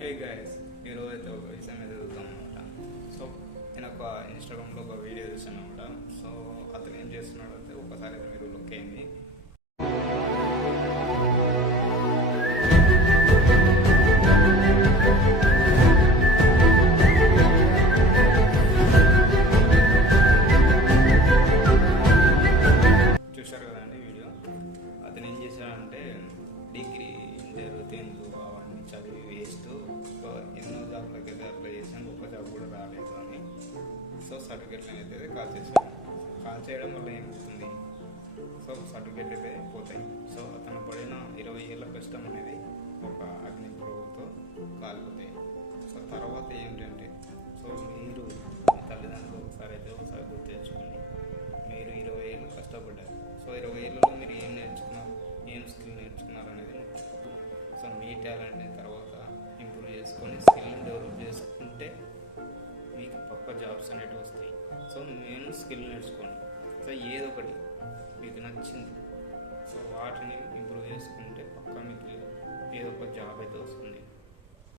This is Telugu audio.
హే గైస్, ఈరోజు అయితే ఒక విషయం మీద చూద్దాం అనమాట. సో నేను ఒక ఇన్స్టాగ్రామ్లో ఒక వీడియో చూసాను అనమాట. సో అతను ఏం చేస్తున్నాడు అంటే ఒకసారి అయితే మీరు లుక్ అయింది. చూశారు కదండి వీడియో. అతను ఏం చేశాడంటే డిగ్రీ, ఇంటర్, 10th అవన్నీ చదివి వేస్ట్. సో ఎన్నో జాబ్లకి అయితే అప్లై చేశాను, ఒక్క జాబ్ కూడా రాలేదు అని. సో సర్టిఫికెట్లు అయితే కాల్ చేశాను. కాల్ చేయడం వల్ల ఏమవుతుంది, సో సర్టిఫికెట్ అయితే పోతాయి. సో అతను పడిన 20 ఏళ్ళ కష్టం అనేది ఒక అగ్ని ప్రభుతో కాలిపోతాయి. సో తర్వాత ఏంటంటే, సో మీరు మీ తల్లిదండ్రులు ఒకసారి గుర్తు తెచ్చుకోండి. మీరు 20 ఏళ్ళు కష్టపడ్డారు. సో 20 ఏళ్ళలో మీరు ఏం నేర్చుకున్నారు, ఏం స్కిల్ నేర్చుకున్నారు అనేది ముఖ్యం. సో మీ టాలెంట్ని తర్వాత ఇంప్రూవ్ చేసుకొని స్కిల్ని డెవలప్ చేసుకుంటే మీకు పక్క జాబ్స్ అనేవి వస్తాయి. సో నేను స్కిల్ నేర్చుకోండి. సో ఏదో ఒకటి మీకు నచ్చింది, సో వాటిని